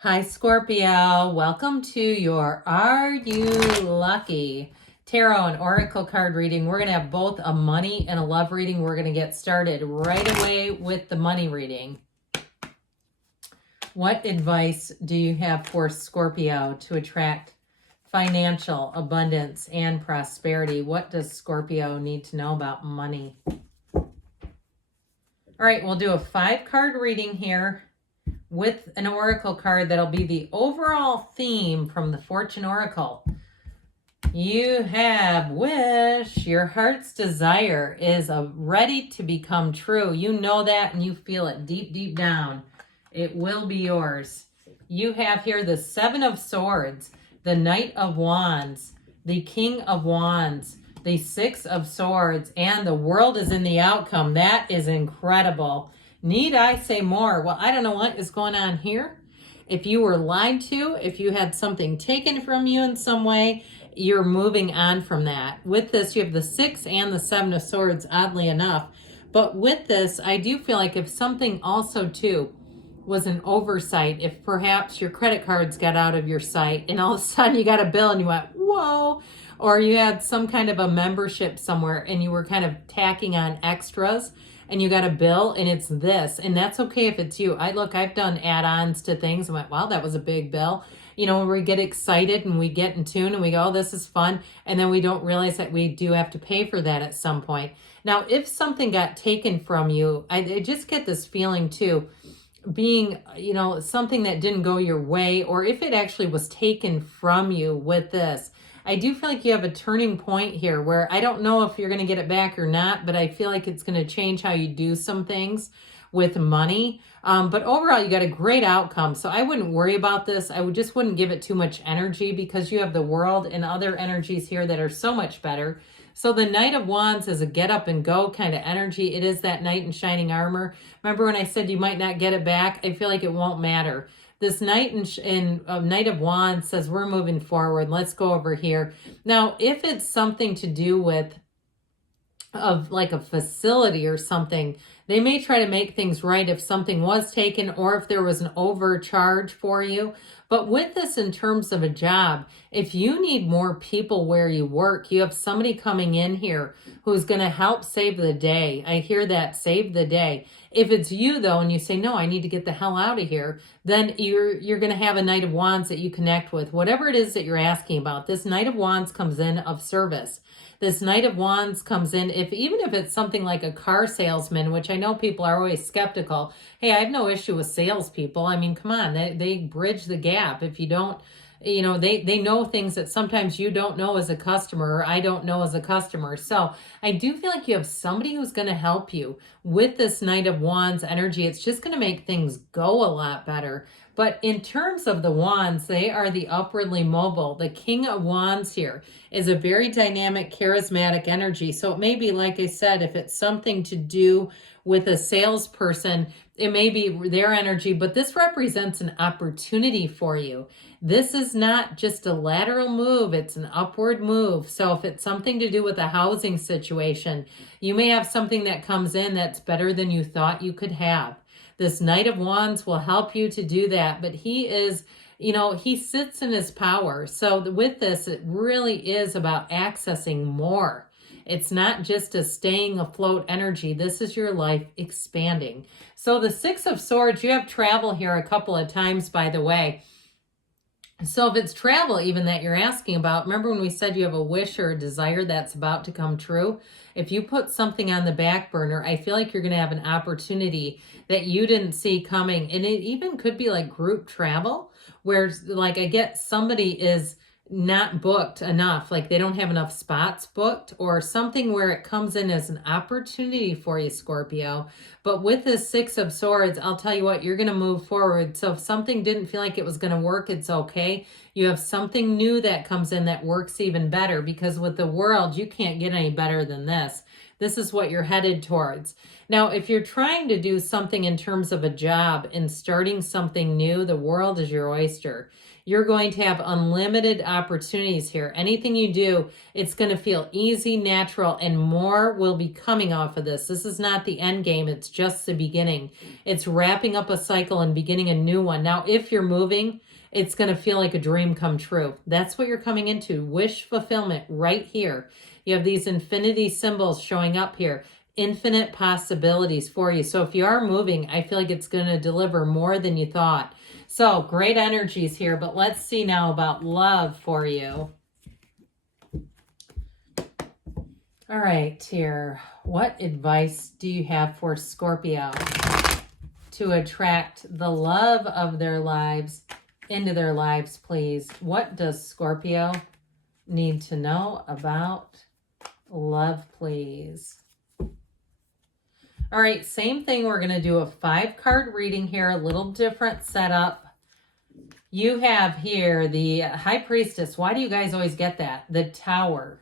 Hi, Scorpio. Welcome to your Are You Lucky Tarot and Oracle card reading. We're going to have both a money and a love reading. We're going to get started right away with the money reading. What advice do you have for Scorpio to attract financial abundance and prosperity? What does Scorpio need to know about money? All right, we'll do a 5-card reading here with an oracle card that'll be the overall theme from the Fortune Oracle. You have wish. Your heart's desire is ready to become true. You know that and you feel it deep, deep down. It will be yours. You have here the 7 of Swords, the Knight of Wands, the King of Wands, the 6 of Swords, and the World is in the outcome. That is incredible. Need I say more? Well, I don't know what is going on here. If you were lied to, if you had something taken from you in some way, you're moving on from that. With this, you have the 6 and the 7 of Swords, oddly enough. But with this, I do feel like if something also, too, was an oversight, if perhaps your credit cards got out of your sight and all of a sudden you got a bill and you went, whoa, or you had some kind of a membership somewhere and you were kind of tacking on extras, and you got a bill and it's this, and that's okay if it's you. I've done add-ons to things and went, wow, that was a big bill. You know, when we get excited and we get in tune and we go, oh, this is fun. And then we don't realize that we do have to pay for that at some point. Now, if something got taken from you, I just get this feeling too, being, something that didn't go your way, or if it actually was taken from you with this, I do feel like you have a turning point here where I don't know if you're going to get it back or not, but I feel like it's going to change how you do some things with money. But overall, you got a great outcome. So I wouldn't worry about this. I just wouldn't give it too much energy because you have the World and other energies here that are so much better. So the Knight of Wands is a get up and go kind of energy. It is that knight in shining armor. Remember when I said you might not get it back? I feel like it won't matter. This Knight Knight of Wands says we're moving forward. Let's go over here. Now, if it's something to do with like a facility or something, they may try to make things right if something was taken or if there was an overcharge for you. But with this, in terms of a job, if you need more people where you work, you have somebody coming in here who's going to help save the day. I hear that, save the day. If it's you, though, and you say, no, I need to get the hell out of here, then you're going to have a Knight of Wands that you connect with. Whatever it is that you're asking about, this Knight of Wands comes in of service. This Knight of Wands comes in, even if it's something like a car salesman, which I know people are always skeptical. Hey, I have no issue with salespeople. I mean, come on, they bridge the gap. If you don't, they know things that sometimes you don't know as a customer, or I don't know as a customer. So I do feel like you have somebody who's going to help you with this Knight of Wands energy. It's just going to make things go a lot better. But in terms of the wands, they are the upwardly mobile. The King of Wands here is a very dynamic, charismatic energy. So it may be, like I said, if it's something to do with a salesperson, it may be their energy, but this represents an opportunity for you. This is not just a lateral move, it's an upward move. So if it's something to do with a housing situation, you may have something that comes in that's better than you thought you could have. This Knight of Wands will help you to do that, but he is, he sits in his power. So with this, it really is about accessing more. It's not just a staying afloat energy. This is your life expanding. So the 6 of Swords, you have travel here a couple of times, by the way. So if it's travel even that you're asking about, remember when we said you have a wish or a desire that's about to come true? If you put something on the back burner, I feel like you're going to have an opportunity that you didn't see coming. And it even could be like group travel, where like I get somebody is not booked enough, like they don't have enough spots booked, or something where it comes in as an opportunity for you, Scorpio. But with this 6 of Swords, I'll tell you what, you're going to move forward. So if something didn't feel like it was going to work, it's okay. You have something new that comes in that works even better, because with the World, you can't get any better than this. This is what you're headed towards. Now, if you're trying to do something in terms of a job and starting something new, the World is your oyster. You're going to have unlimited opportunities here. Anything you do, it's going to feel easy, natural, and more will be coming off of this. This is not the end game. It's just the beginning. It's wrapping up a cycle and beginning a new one. Now, if you're moving, it's going to feel like a dream come true. That's what you're coming into. Wish fulfillment right here. You have these infinity symbols showing up here. Infinite possibilities for you. So if you are moving, I feel like it's going to deliver more than you thought. So great energies here, but let's see now about love for you. All right, here. What advice do you have for Scorpio to attract the love of their lives into their lives, please? What does Scorpio need to know about love, please? All right, same thing. We're going to do a 5-card reading here, a little different setup. You have here the High Priestess. Why do you guys always get that? The Tower,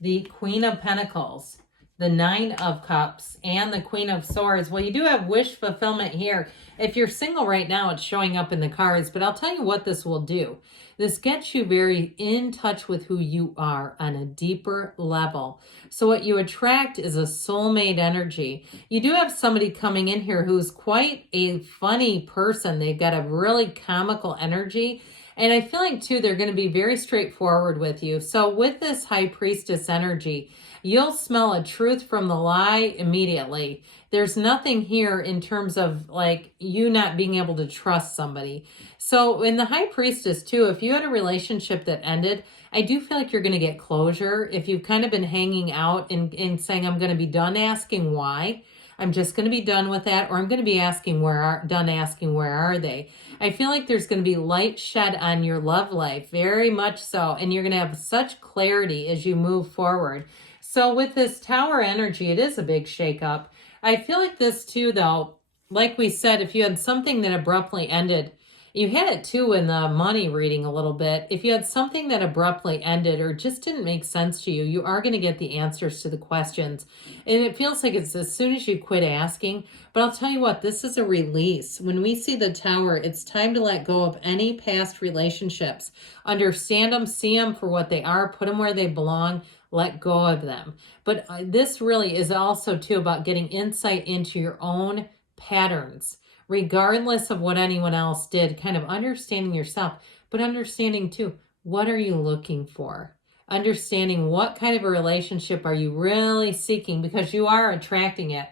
the Queen of Pentacles, the 9 of Cups, and the Queen of Swords. Well, you do have wish fulfillment here. If you're single right now, it's showing up in the cards, but I'll tell you what this will do. This gets you very in touch with who you are on a deeper level. So what you attract is a soulmate energy. You do have somebody coming in here who's quite a funny person. They've got a really comical energy. And I feel like, too, they're going to be very straightforward with you. So with this High Priestess energy, you'll smell a truth from the lie immediately. There's nothing here in terms of like you not being able to trust somebody. So in the High Priestess too, if you had a relationship that ended, I do feel like you're going to get closure. If you've kind of been hanging out and saying, I'm going to be done asking why, I'm just going to be done with that, or I'm going to be asking done asking where are they. I feel like there's going to be light shed on your love life, very much so. And you're going to have such clarity as you move forward. So with this Tower energy, it is a big shakeup. I feel like this too, though, like we said, if you had something that abruptly ended, you had it too in the money reading a little bit. If you had something that abruptly ended or just didn't make sense to you, you are going to get the answers to the questions. And it feels like it's as soon as you quit asking. But I'll tell you what, this is a release. When we see the Tower, it's time to let go of any past relationships. Understand them, see them for what they are, put them where they belong. Let go of them. But this really is also too about getting insight into your own patterns, regardless of what anyone else did, kind of understanding yourself, but understanding too, what are you looking for? Understanding what kind of a relationship are you really seeking, because you are attracting it.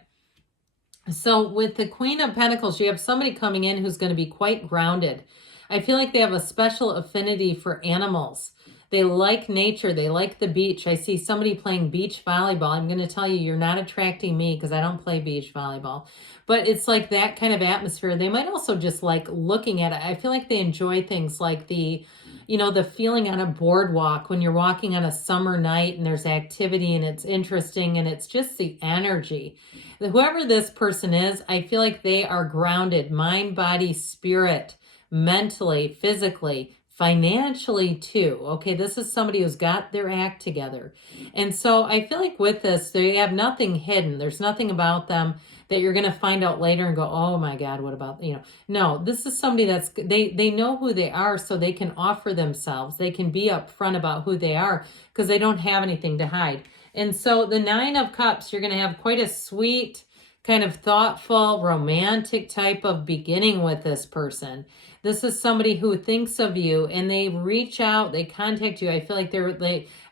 So with the Queen of Pentacles, you have somebody coming in who's going to be quite grounded. I feel like they have a special affinity for animals. They like nature. They like the beach. I see somebody playing beach volleyball. I'm going to tell you, you're not attracting me because I don't play beach volleyball. But it's like that kind of atmosphere. They might also just like looking at it. I feel like they enjoy things like the feeling on a boardwalk when you're walking on a summer night and there's activity and it's interesting and it's just the energy. Whoever this person is, I feel like they are grounded, mind, body, spirit, mentally, physically, financially too. Okay, this is somebody who's got their act together. And so I feel like with this, they have nothing hidden. There's nothing about them that you're going to find out later and go, oh my God, what about, no, this is somebody that's, they know who they are, so they can offer themselves. They can be upfront about who they are because they don't have anything to hide. And so the 9 of Cups, you're going to have quite a sweet, kind of thoughtful, romantic type of beginning with this person. This is somebody who thinks of you and they reach out, they contact you. I feel like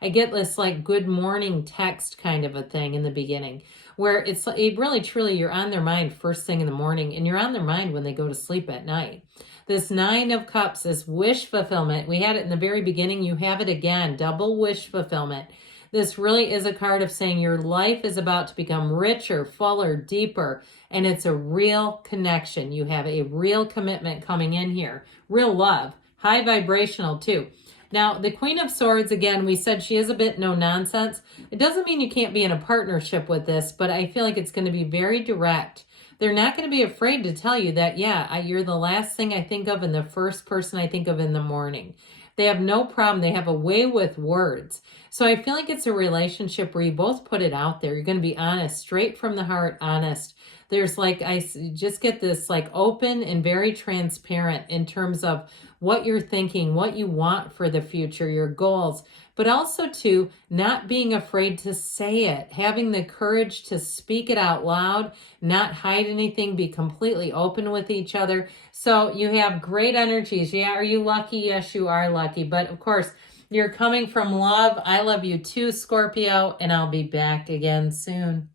I get this like good morning text kind of a thing in the beginning where it really truly you're on their mind first thing in the morning and you're on their mind when they go to sleep at night. This 9 of Cups is wish fulfillment. We had it in the very beginning. You have it again, double wish fulfillment. This really is a card of saying your life is about to become richer, fuller, deeper, and it's a real connection. You have a real commitment coming in here, real love, high vibrational too. Now, the Queen of Swords, again, we said she is a bit no nonsense. It doesn't mean you can't be in a partnership with this, but I feel like it's going to be very direct. They're not going to be afraid to tell you that, you're the last thing I think of and the first person I think of in the morning. They have no problem. They have a way with words. So I feel like it's a relationship where you both put it out there. You're going to be honest, straight from the heart, honest. there's like, just get this like open and very transparent in terms of what you're thinking, what you want for the future, your goals, but also to not being afraid to say it, having the courage to speak it out loud, not hide anything, be completely open with each other. So you have great energies. Yeah, are you lucky? Yes, you are lucky. But of course, you're coming from love. I love you too, Scorpio, and I'll be back again soon.